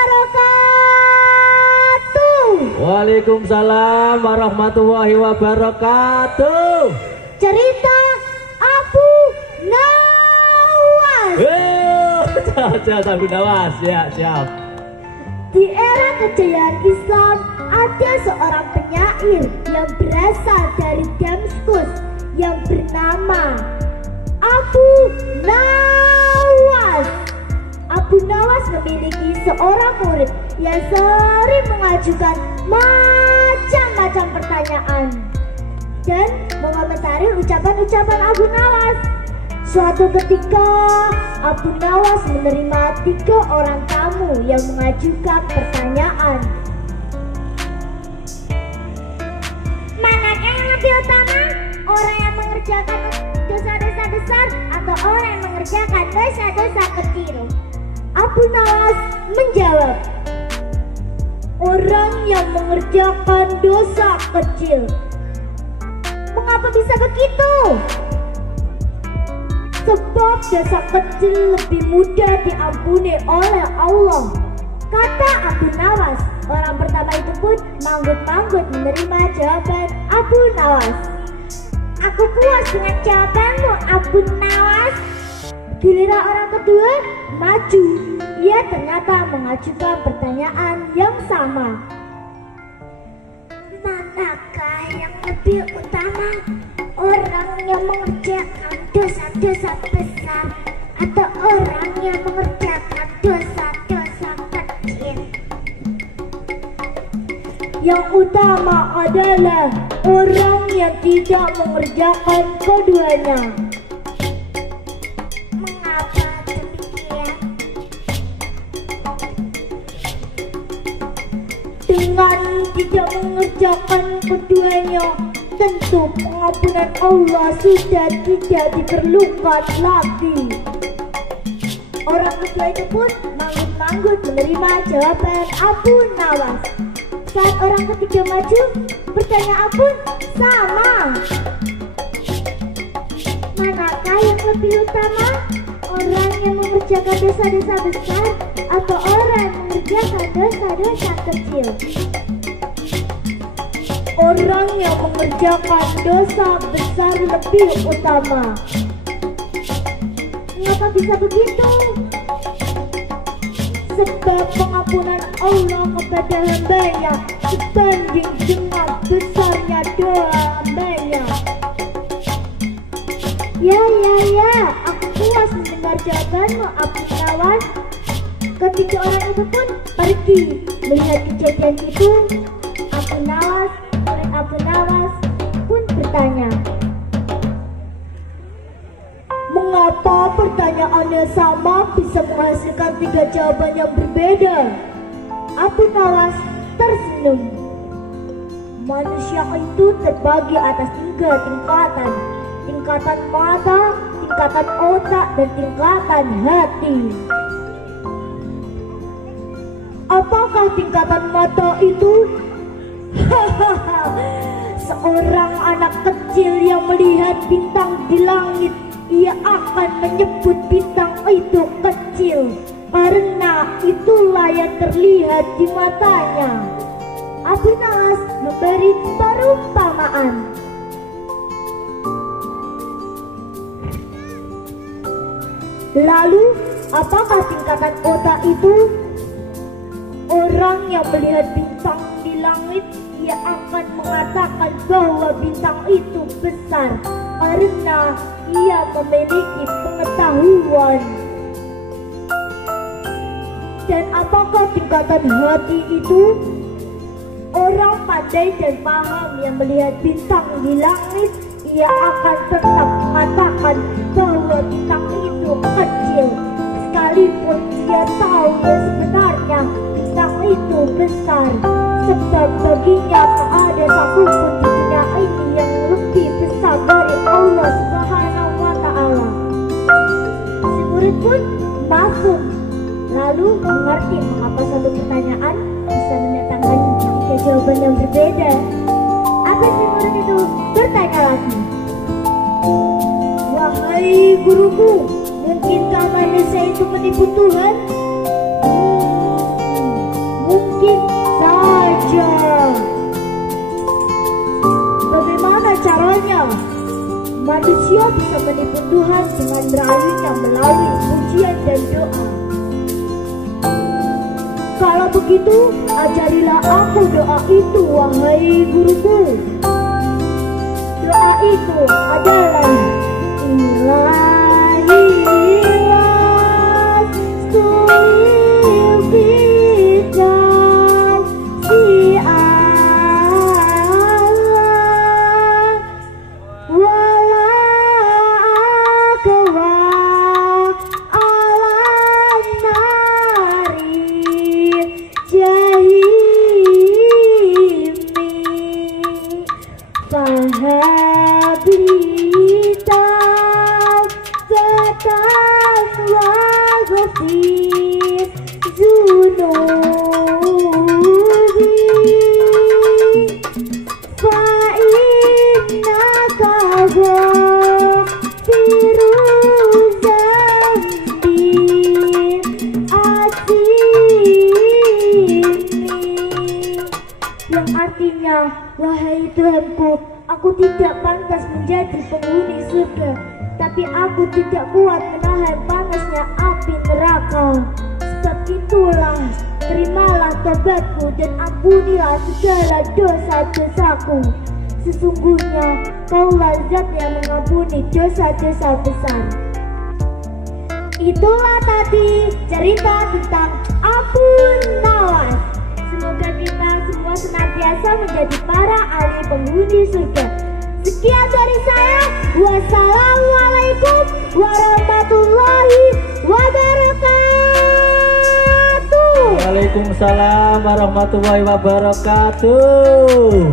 wabarakatuh. Waalaikumsalam warahmatullahi wabarakatuh. Cerita Abu Nawas. Siap Abu Nawas, ya siap. Di era kejayaan Islam ada seorang penyair yang berasal dari Damaskus yang bernama Abu Nawas. Abu Nawas memiliki seorang murid yang sering mengajukan macam-macam pertanyaan dan mengomentari ucapan-ucapan Abu Nawas. Suatu ketika Abu Nawas menerima 3 orang tamu yang mengajukan pertanyaan. Manakah yang lebih utama? Orang yang mengerjakan dosa-dosa besar atau orang yang mengerjakan dosa-dosa kecil? Abu Nawas menjawab, orang yang mengerjakan dosa kecil. Mengapa bisa begitu? Sebab dosa kecil lebih mudah diampuni oleh Allah, kata Abu Nawas. Orang pertama itu pun manggut-manggut menerima jawaban Abu Nawas. Aku puas dengan jawabanmu, Abu Nawas. Giliran orang kedua maju. Ia ternyata mengajukan pertanyaan yang sama. Manakah yang lebih utama? Orang yang mengerjakan dosa-dosa besar atau orang yang mengerjakan dosa-dosa kecil? Yang utama adalah orang yang tidak mengerjakan keduanya. Mengapa demikian? Dengan tidak mengerjakan keduanya, tentu pengampunan Allah sudah tidak diperlukan lagi. Orang kedua itu pun manggut-manggut menerima jawaban Abu Nawas. Saat orang ketiga maju, pertanyaan pun sama. Manakah yang lebih utama? Orang yang mengerjakan dosa-dosa besar atau orang yang mengerjakan dosa-dosa kecil? Orang yang mengerjakan dosa besar lebih utama. Mengapa bisa begitu? Sebab pengampunan Allah kepada hambanya sebanding dengan besarnya doa hambanya. Ya, aku puas mendengar jawabanmu, Abu Nawas. Ketiga orang itu pun pergi. Melihat kejadian itu, Abu Nawas pun bertanya, mengapa pertanyaannya sama bisa menghasilkan 3 jawaban yang berbeda? Abu Nawas tersenyum. Manusia itu terbagi atas 3 tingkatan. Tingkatan mata, tingkatan otak, dan tingkatan hati. Apakah tingkatan mata itu? Seorang anak kecil yang melihat bintang di langit, ia akan menyebut bintang itu kecil karena itulah yang terlihat di matanya. Abu Nawas memberi perumpamaan. Lalu, apakah tingkatan otak itu? Orang yang melihat bintang di langit, ia akan mengatakan bahwa bintang itu besar karena ia memiliki pengetahuan. Dan apakah tingkatan hati itu? Orang pandai dan paham yang melihat bintang di langit, ia akan tetap mengatakan bahwa bintang itu kecil, sekalipun dia tahu yang sebenarnya bintang itu besar. Sebab baginya tak ada satupun di dunia ini yang lebih besar dari Allah Subhanahu wa Ta'ala. Si murid pun masuk, lalu mengerti mengapa satu pertanyaan bisa mendatangkan 3 jawaban yang berbeda. Apa si murid itu bertanya lagi, wahai guruku, mungkinkah manusia itu menipu Tuhan? Manusia bisa menipu Tuhan dengan merayunya melalui pujian dan doa. Kalau begitu, ajarilah aku doa itu, wahai guruku. Doa itu adalah Ilahilah sulil bidang si Allah wala akwa ala nari jahimi fahablita batan wa ghafir zunubi fa innaka ghafiruz zambi asimi, yang artinya, wahai Tuhanku, aku tidak pantas menjadi penghuni surga, tapi aku tidak kuat menahan panasnya api neraka. Sebab itulah, terimalah tobatku dan ampunilah segala dosa-dosaku. Sesungguhnya Kaulah Zat yang mengampuni dosa-dosa besar. Itulah tadi cerita tentang Abu Nawas. Semoga kita semua senantiasa menjadi para ahli penghuni surga. Sekian dari saya. Wassalamualaikum warahmatullahi wabarakatuh. Waalaikumsalam warahmatullahi wabarakatuh.